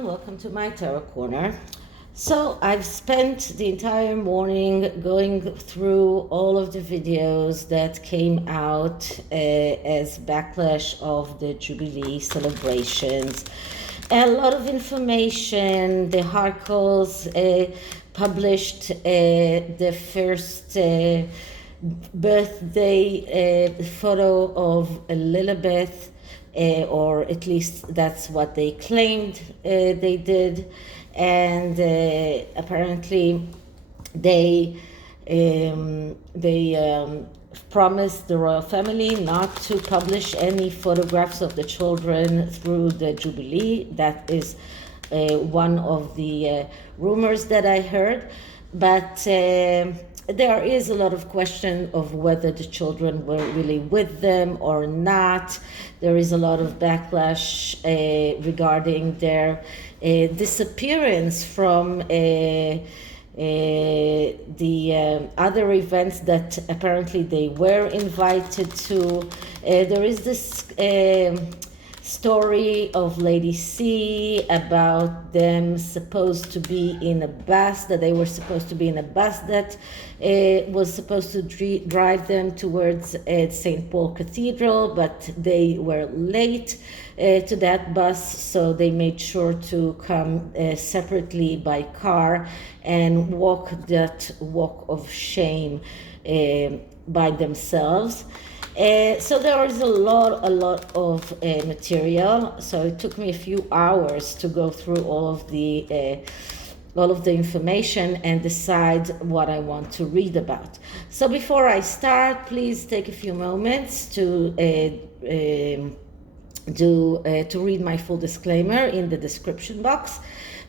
everyone, welcome to my Tarot Corner. So I've spent the entire morning going through all of the videos that came out as backlash of the Jubilee celebrations. A lot of information. The articles published the first birthday photo of Elizabeth, or at least that's what they claimed they did, and apparently they promised the royal family not to publish any photographs of the children through the Jubilee. That is one of the rumors that I heard, but there is a lot of question of whether the children were really with them or not. There is a lot of backlash regarding their disappearance from the other events that apparently they were invited to. There is this story of Lady C about them supposed to be in a bus, that they were supposed to be in a bus that was supposed to drive them towards St. Paul Cathedral, but they were late to that bus, so they made sure to come separately by car and walk that walk of shame by themselves. So there is a lot of material. So it took me a few hours to go through all of the information and decide what I want to read about. So before I start, please take a few moments to read my full disclaimer in the description box.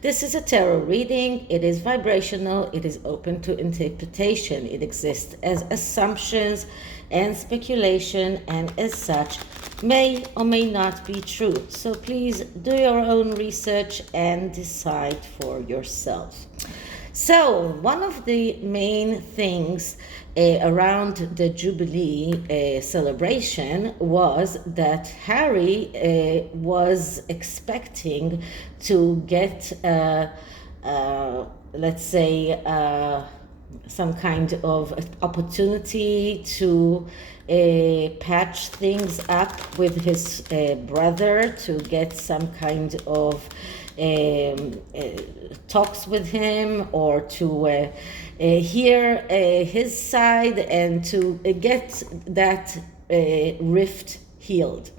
This is a tarot reading. It is vibrational. It is open to interpretation. It exists as assumptions and speculation, and as such may or may not be true. So please do your own research and decide for yourself. So one of the main things around the Jubilee celebration was that Harry was expecting to get, let's say, some kind of opportunity to patch things up with his brother, to get some kind of talks with him, or to hear his side and to get that rift healed.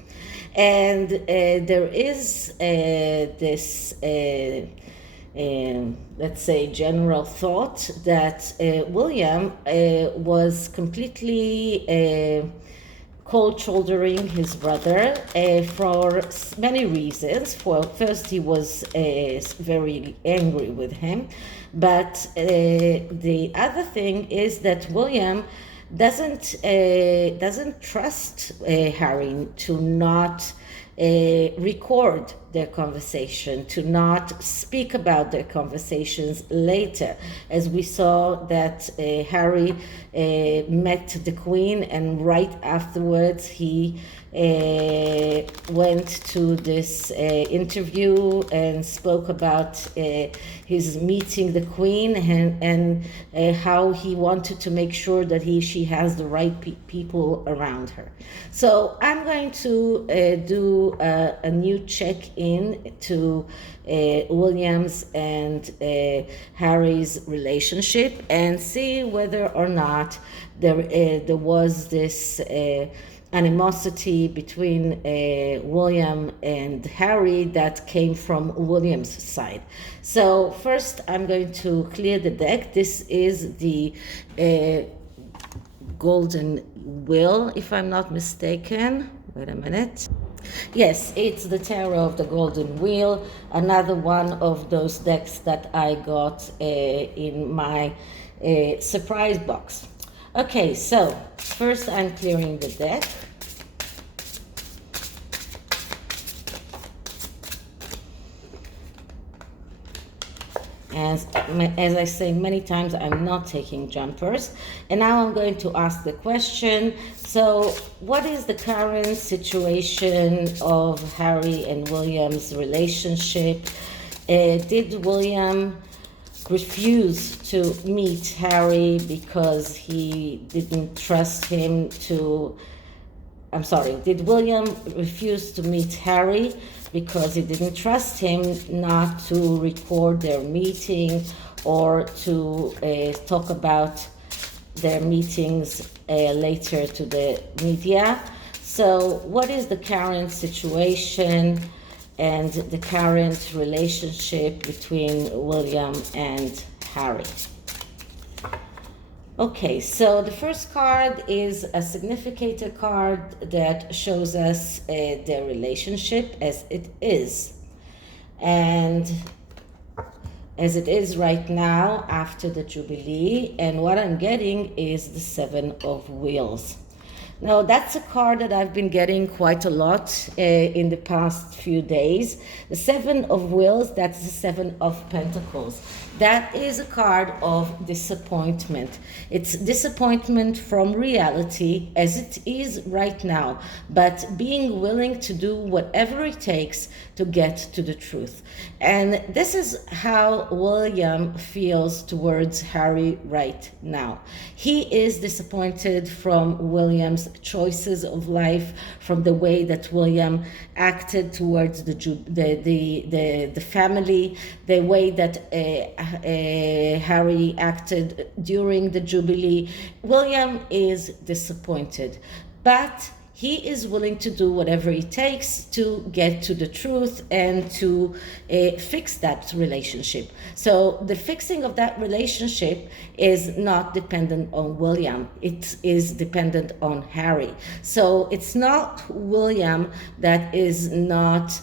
And there is this let's say general thought that William was completely cold shouldering his brother for many reasons. First, he was very angry with him, but the other thing is that William doesn't trust Harry to not record their conversation, to not speak about their conversations later. As we saw that Harry met the Queen, and right afterwards he went to this interview and spoke about his meeting the Queen, and how he wanted to make sure that she has the right people around her. So I'm going to do a new check-in to William's and Harry's relationship and see whether or not there was this animosity between William and Harry that came from William's side. So first I'm going to clear the deck. This is the Golden Wheel, if I'm not mistaken. Wait a minute. Yes, it's the Tarot of the Golden Wheel, another one of those decks that I got in my surprise box. Okay, so first I'm clearing the deck. As I say many times, I'm not taking jumpers. And now I'm going to ask the question. So what is the current situation of Harry and William's relationship? Did William refuse to meet Harry because he didn't trust him to... I'm sorry, did William refuse to meet Harry because he didn't trust him not to record their meeting or to talk about their meetings later to the media? So what is the current situation and the current relationship between William and Harry? Okay, so the first card is a significator card that shows us their relationship as it is. And as it is right now after the Jubilee, and what I'm getting is the Seven of Wheels. Now, that's a card that I've been getting quite a lot in the past few days. The Seven of Wheels, that's the Seven of Pentacles. That is a card of disappointment. It's disappointment from reality as it is right now, but being willing to do whatever it takes to get to the truth. And this is how William feels towards Harry right now. He is disappointed from William's choices of life, from the way that William acted towards the family, the way that Harry acted during the Jubilee. William is disappointed, but he is willing to do whatever it takes to get to the truth and to fix that relationship. So the fixing of that relationship is not dependent on William. It is dependent on Harry. So it's not William that is not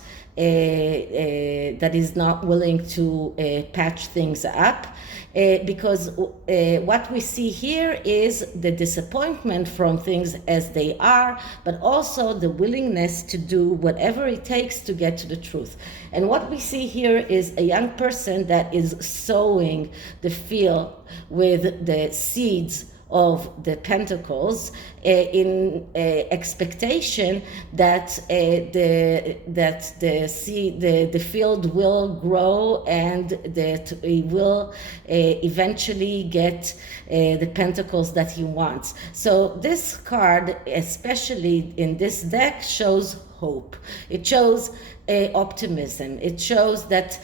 willing to patch things up. Because what we see here is the disappointment from things as they are, but also the willingness to do whatever it takes to get to the truth. And what we see here is a young person that is sowing the field with the seeds of the Pentacles in expectation that the field will grow and that he will eventually get the Pentacles that he wants. So this card, especially in this deck, shows hope. It shows optimism. It shows that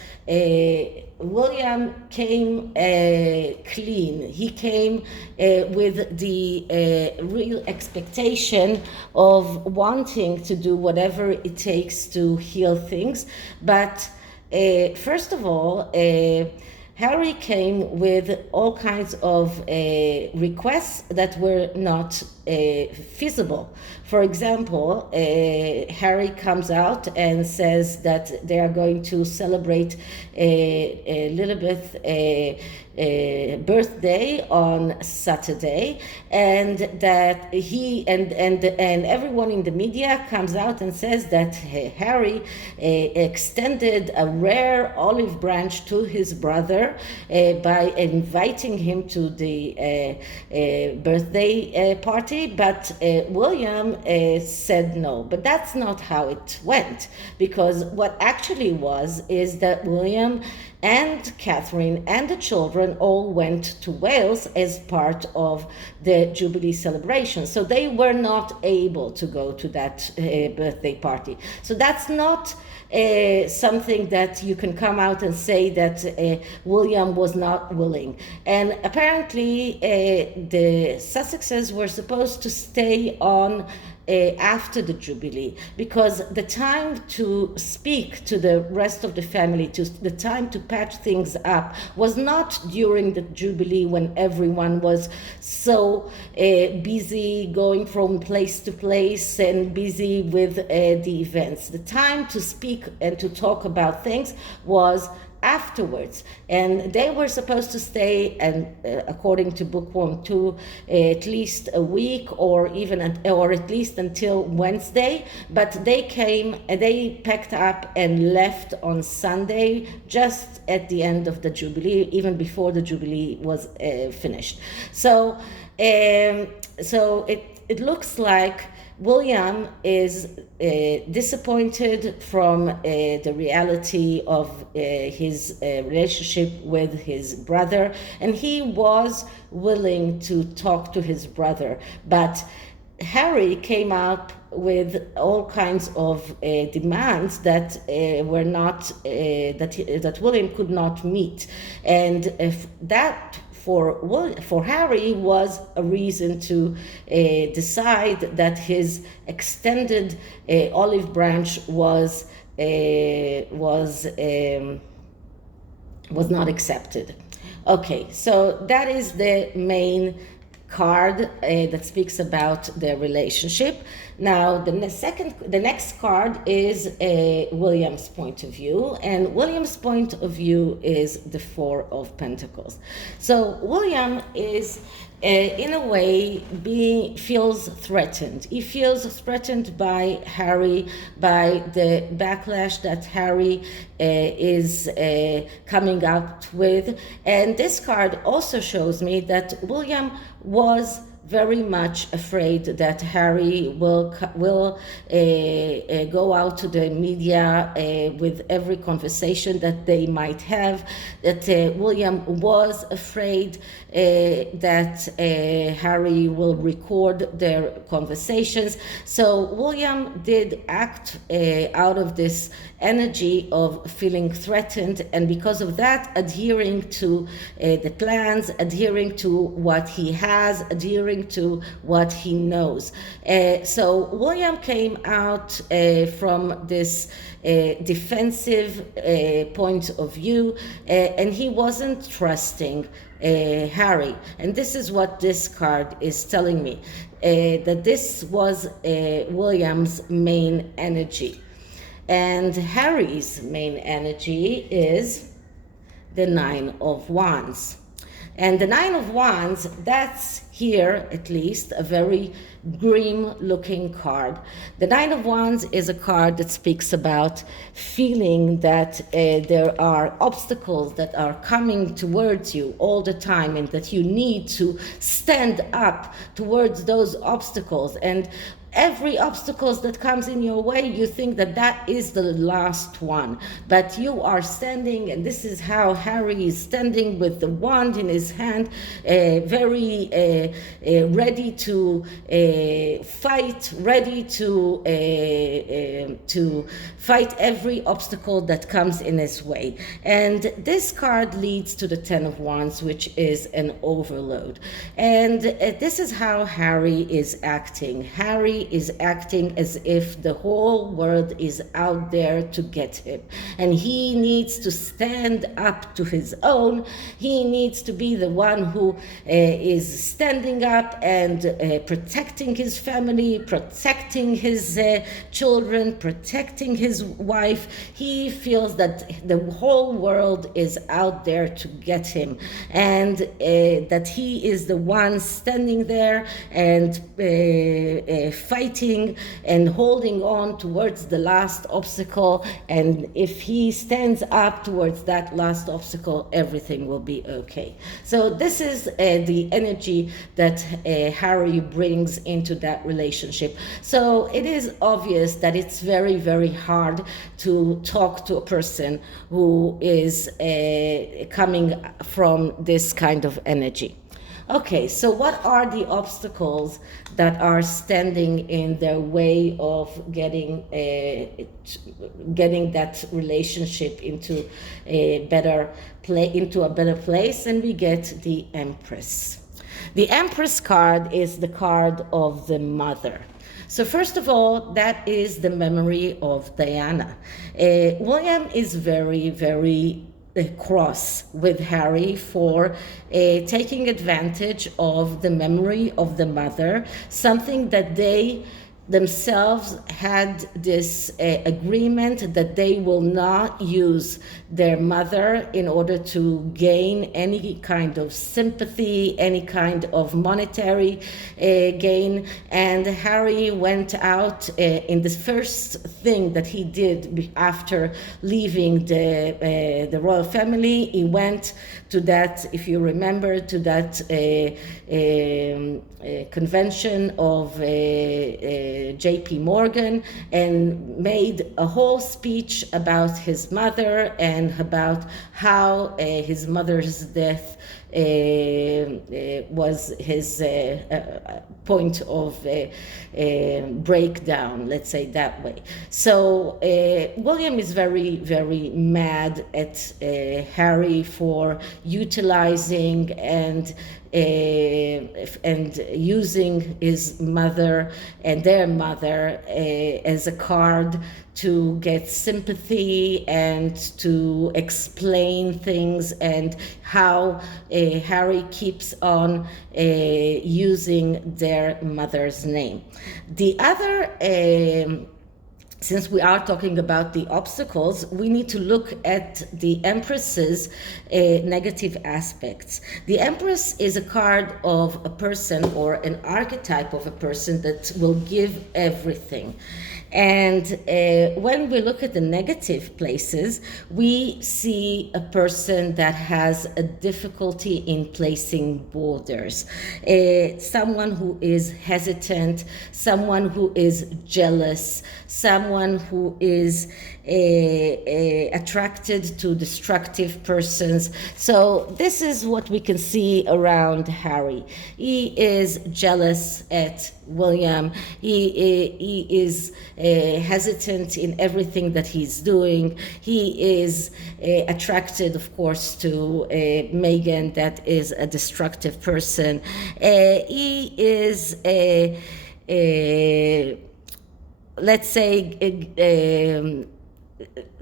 William came clean. He came with the real expectation of wanting to do whatever it takes to heal things. But first of all, Harry came with all kinds of requests that were not feasible. For example, Harry comes out and says that they are going to celebrate Elizabeth's birthday on Saturday, and that he and everyone in the media comes out and says that Harry extended a rare olive branch to his brother by inviting him to the birthday party, but William said no. But that's not how it went, because what actually is that William and Catherine and the children all went to Wales as part of the Jubilee celebration. So they were not able to go to that birthday party. So that's not something that you can come out and say that William was not willing. And apparently the Sussexes were supposed to stay on after the Jubilee, because the time to speak to the rest of the family, the time to patch things up, was not during the Jubilee when everyone was so busy going from place to place and busy with the events. The time to speak and to talk about things was afterwards, and they were supposed to stay, and according to Bookworm 2, at least a week or at least until Wednesday. But they packed up and left on Sunday, just at the end of the Jubilee, even before the Jubilee was finished. So it looks like William is disappointed from the reality of his relationship with his brother, and he was willing to talk to his brother, but Harry came up with all kinds of demands that were not that William could not meet, and if that for Harry was a reason to decide that his extended olive branch was not accepted. Okay, so that is the main card that speaks about their relationship. Now, the next card is William's point of view, and William's point of view is the Four of Pentacles. So William is, in a way, feels threatened. He feels threatened by Harry, by the backlash that Harry is coming up with. And this card also shows me that William was very much afraid that Harry will go out to the media with every conversation that they might have, that William was afraid that Harry will record their conversations. So William did act out of this energy of feeling threatened, and because of that, adhering to the plans, adhering to what he has, adhering to what he knows. So William came out from this defensive point of view, and he wasn't trusting Harry. And this is what this card is telling me, that this was William's main energy. And Harry's main energy is the Nine of Wands. And the Nine of Wands, that's here at least a very grim looking card. The Nine of Wands is a card that speaks about feeling that there are obstacles that are coming towards you all the time, and that you need to stand up towards those obstacles. And every obstacle that comes in your way, you think that that is the last one, but you are standing, and this is how Harry is standing with the wand in his hand, very ready to fight, ready to fight every obstacle that comes in his way. And this card leads to the Ten of Wands, which is an overload. And this is how Harry is acting. Harry is acting as if the whole world is out there to get him, and he needs to stand up to his own. He needs to be the one who is standing up and protecting his family, protecting his children, protecting his wife. He feels that the whole world is out there to get him, and that he is the one standing there and fighting and holding on towards the last obstacle. And if he stands up towards that last obstacle, everything will be okay. So this is the energy that Harry brings into that relationship. So it is obvious that it's very, very hard to talk to a person who is coming from this kind of energy. Okay, so what are the obstacles that are standing in their way of getting that relationship into a better place? And we get the Empress. The Empress card is the card of the mother. So first of all, that is the memory of Diana. William is very, very cross with Harry for taking advantage of the memory of the mother, something that they themselves had this agreement that they will not use their mother in order to gain any kind of sympathy, any kind of monetary gain. And Harry went out in the first thing that he did after leaving the royal family. He went to that, if you remember, to that convention of JP Morgan and made a whole speech about his mother and about how his mother's death was his point of breakdown, let's say that way. So William is very, very mad at Harry for utilizing and using his mother and their mother as a card to get sympathy and to explain things, and how Harry keeps on using their mother's name. The other since we are talking about the obstacles, we need to look at the Empress's negative aspects. The Empress is a card of a person or an archetype of a person that will give everything. And when we look at the negative places, we see a person that has a difficulty in placing borders. Someone who is hesitant, someone who is jealous, someone who is attracted to destructive persons. So this is what we can see around Harry. He is jealous at William. He is hesitant in everything that he's doing. He is attracted, of course, to Meghan, that is a destructive person. He is let's say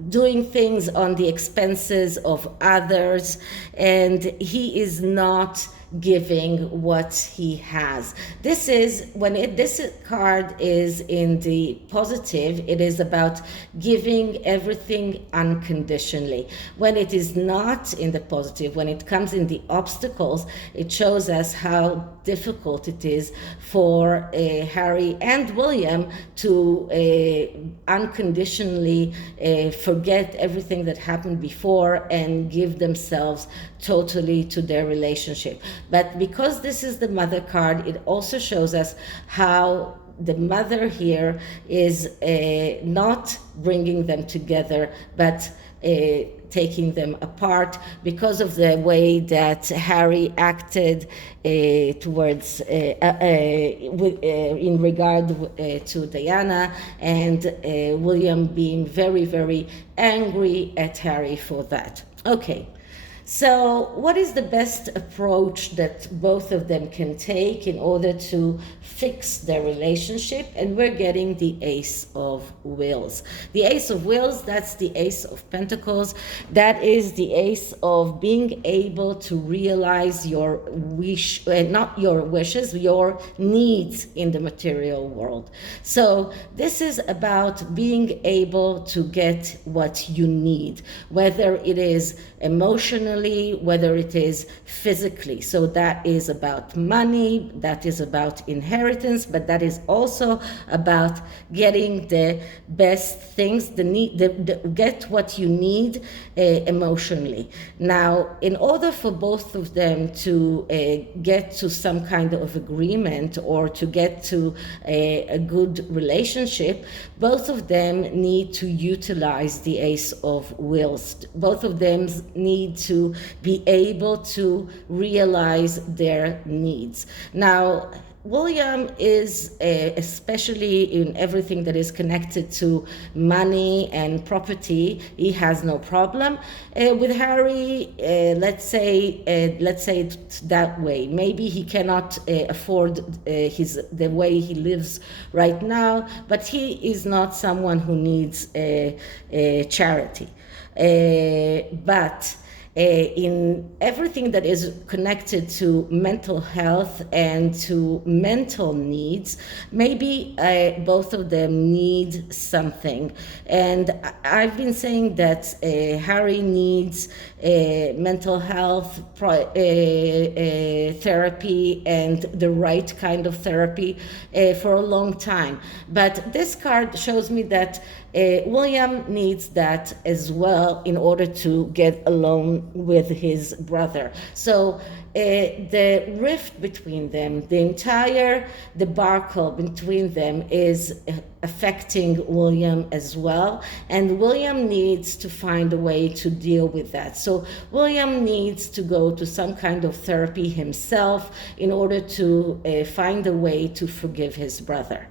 doing things on the expenses of others, and he is not giving what he has. This is when this card is in the positive, it is about giving everything unconditionally. When it is not in the positive, when it comes in the obstacles, it shows us how difficult it is for Harry and William to unconditionally forget everything that happened before and give themselves totally to their relationship. But because this is the mother card, it also shows us how the mother here is not bringing them together, but taking them apart because of the way that Harry acted towards in regard to Diana, and William being very, very angry at Harry for that. Okay. So what is the best approach that both of them can take in order to fix their relationship? And we're getting the Ace of Wheels. The Ace of Wheels, that's the Ace of Pentacles. That is the ace of being able to realize your wish, not your wishes, your needs in the material world. So this is about being able to get what you need, whether it is emotionally, whether it is physically. So that is about money, that is about inheritance, but that is also about getting the best things, get what you need emotionally. Now, in order for both of them to get to some kind of agreement or to get to a good relationship, both of them need to utilize the Ace of Wheels. Both of them need to be able to realize their needs. Now, William is, especially in everything that is connected to money and property, he has no problem. With Harry, let's say it that way. Maybe he cannot afford the way he lives right now, but he is not someone who needs charity. But in everything that is connected to mental health and to mental needs, maybe both of them need something. And I've been saying that Harry needs mental health therapy and the right kind of therapy for a long time. But this card shows me that William needs that as well in order to get along with his brother. So the rift between them, the entire debacle between them is affecting William as well, and William needs to find a way to deal with that. So William needs to go to some kind of therapy himself in order to find a way to forgive his brother.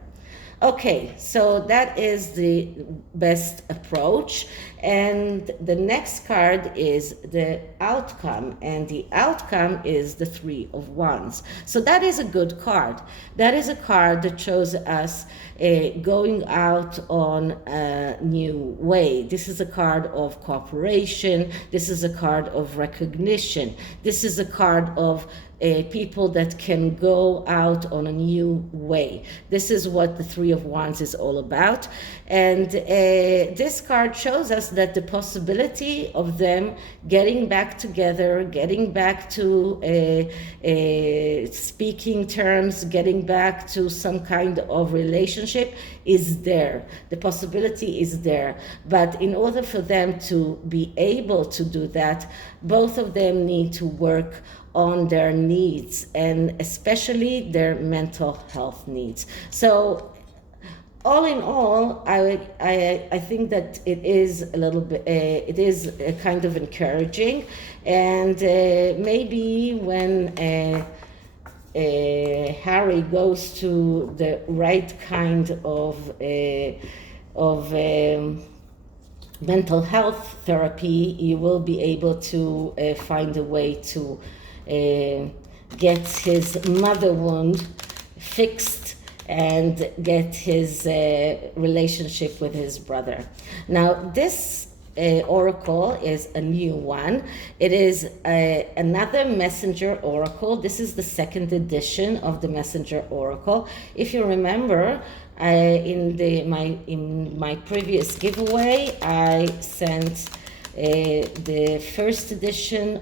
Okay, so that is the best approach. And the next card is the outcome, and the outcome is the Three of Wands. So that is a good card. That is a card that shows us going out on a new way. This is a card of cooperation. This is a card of recognition. This is a card of people that can go out on a new way. This is what the Three of Wands is all about. And this card shows us that the possibility of them getting back together, getting back to speaking terms, getting back to some kind of relationship is there. The possibility is there. But in order for them to be able to do that, both of them need to work on their needs, and especially their mental health needs. So all in all, I think that it is a little bit, it is kind of encouraging, and maybe when Harry goes to the right kind of mental health therapy, you will be able to find a way to get his mother wound fixed and get his relationship with his brother. Now, this oracle is a new one. It is another messenger oracle. This is the second edition of the messenger oracle. If you remember, in my previous giveaway, I sent the first edition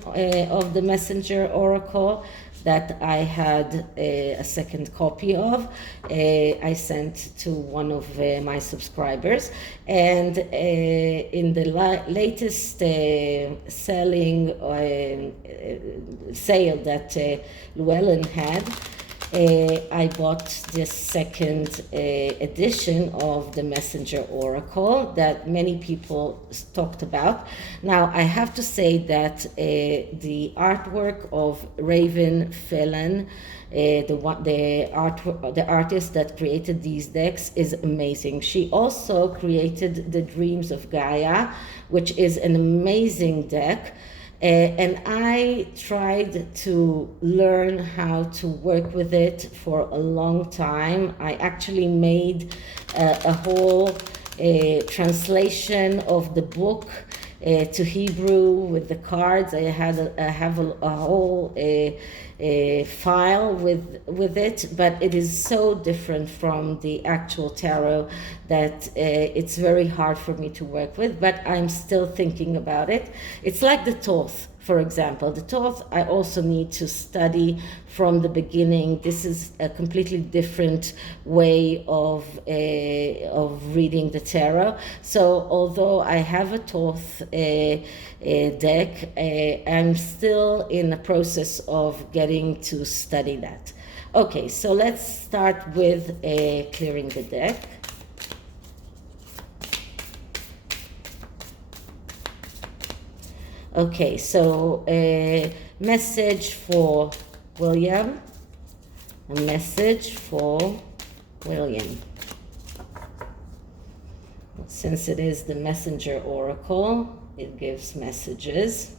of the messenger oracle that I had a second copy of. I sent to one of my subscribers, and in the latest sale that Llewellyn had, I bought this second edition of the Messenger Oracle that many people talked about. Now, I have to say that the artwork of Raven Phelan, the artist that created these decks, is amazing. She also created the Dreams of Gaia, which is an amazing deck. And I tried to learn how to work with it for a long time. I actually made a whole translation of the book to Hebrew with the cards. I have a whole file with it, but it is so different from the actual tarot that it's very hard for me to work with, but I'm still thinking about it. It's like the Thoth, for example. The Thoth I also need to study from the beginning. This is a completely different way of reading the tarot. So although I have a Thoth deck, I'm still in the process of getting to study that. Okay, so let's start with clearing the deck. Okay, so a message for William, a message for William. Since it is the messenger oracle, it gives messages.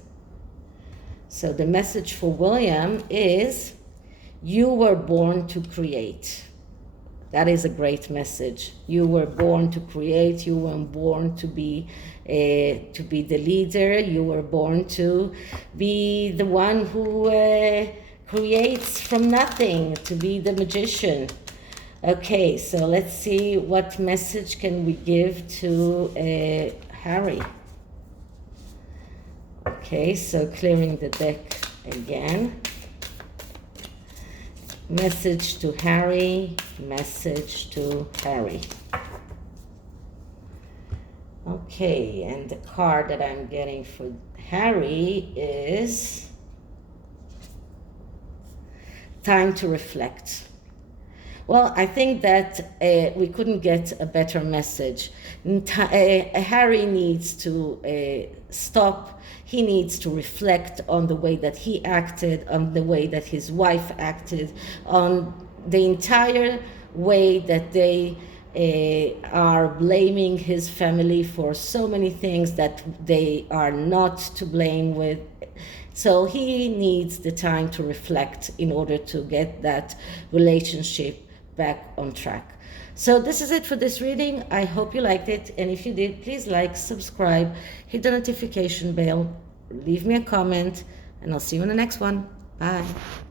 So the message for William is, you were born to create. That is a great message. You were born to create. You were born to be the leader. You were born to be the one who creates from nothing, to be the magician. Okay, so let's see what message can we give to Harry. Okay, so clearing the deck again. Message to Harry, message to Harry. Okay, and the card that I'm getting for Harry is time to reflect. Well, I think that we couldn't get a better message. Harry needs to stop. He needs to reflect on the way that he acted, on the way that his wife acted, on the entire way that they are blaming his family for so many things that they are not to blame with. So he needs the time to reflect in order to get that relationship back on track. So this is it for this reading. I hope you liked it, and if you did, please like, subscribe, hit the notification bell, leave me a comment, and I'll see you in the next one. Bye.